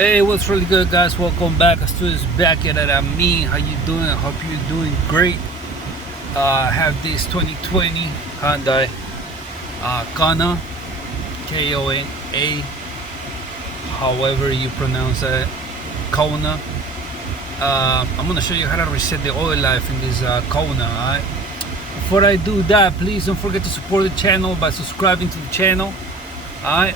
Hey, what's really good, guys? Welcome back. Axtuo is back at me. How you doing? I hope you're doing great. I have this 2020 Hyundai Kona, Kona, however you pronounce it, Kona. I'm gonna show you how to reset the oil life in this Kona. Alright. Before I do that, please don't forget to support the channel by subscribing to the channel. Alright.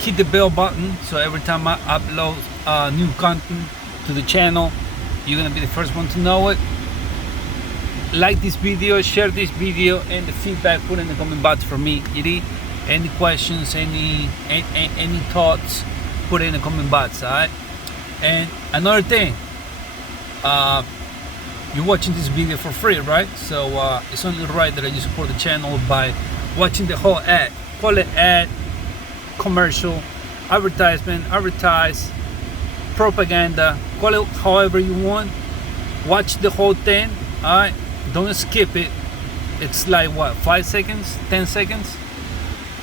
Hit the bell button so every time I upload new content to the channel, you're gonna be the first one to know it. Like this video, share this video, and the feedback put in the comment box for me. Any questions, any thoughts, put it in the comment box. Alright. And another thing, you're watching this video for free, right? So it's only right that you support the channel by watching the whole ad. Call it ad, commercial, advertisement, advertise, propaganda, call it however you want. Watch the whole thing. Alright, don't skip it. It's like what, 5 seconds, 10 seconds.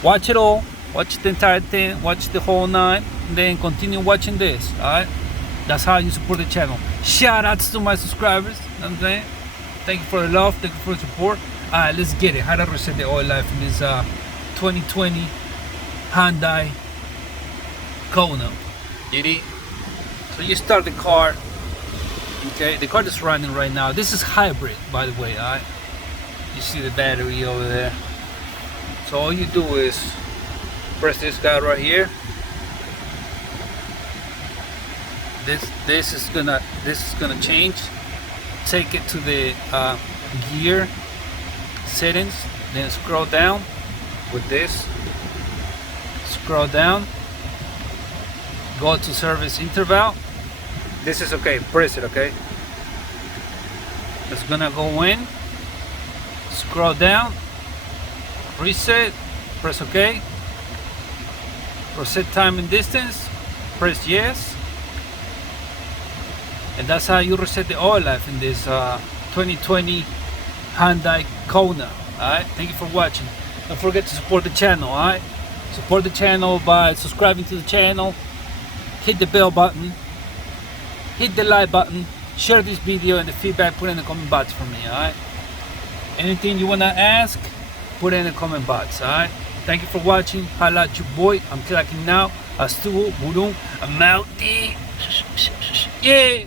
Watch it all, watch the entire thing, watch the whole night, and then continue watching this. Alright, that's how you support the channel. Shout outs to my subscribers, you know what I'm saying? Thank you for the love, thank you for the support. Alright, let's get it. How to reset the oil life in this 2020 Hyundai Kona. So you start the car. Okay, the car is running right now. This is hybrid, by the way. Alright, you see the battery over there. So all you do is press this guy right here. This is gonna change. Take it to the gear settings, then scroll down with this. Scroll down, go to service interval. This is okay, press it, okay? It's gonna go in, scroll down, reset, press okay. Reset time and distance, press yes. And that's how you reset the oil life in this 2020 Hyundai Kona. Alright, thank you for watching. Don't forget to support the channel, alright? Support the channel by subscribing to the channel, hit the bell button, hit the like button, share this video, and the feedback put in the comment box for me. Alright, anything you wanna ask, put it in the comment box. Alright, thank you for watching. Holla at your boy. I'm clocking now. Axtuo, I'm out there. Yeah.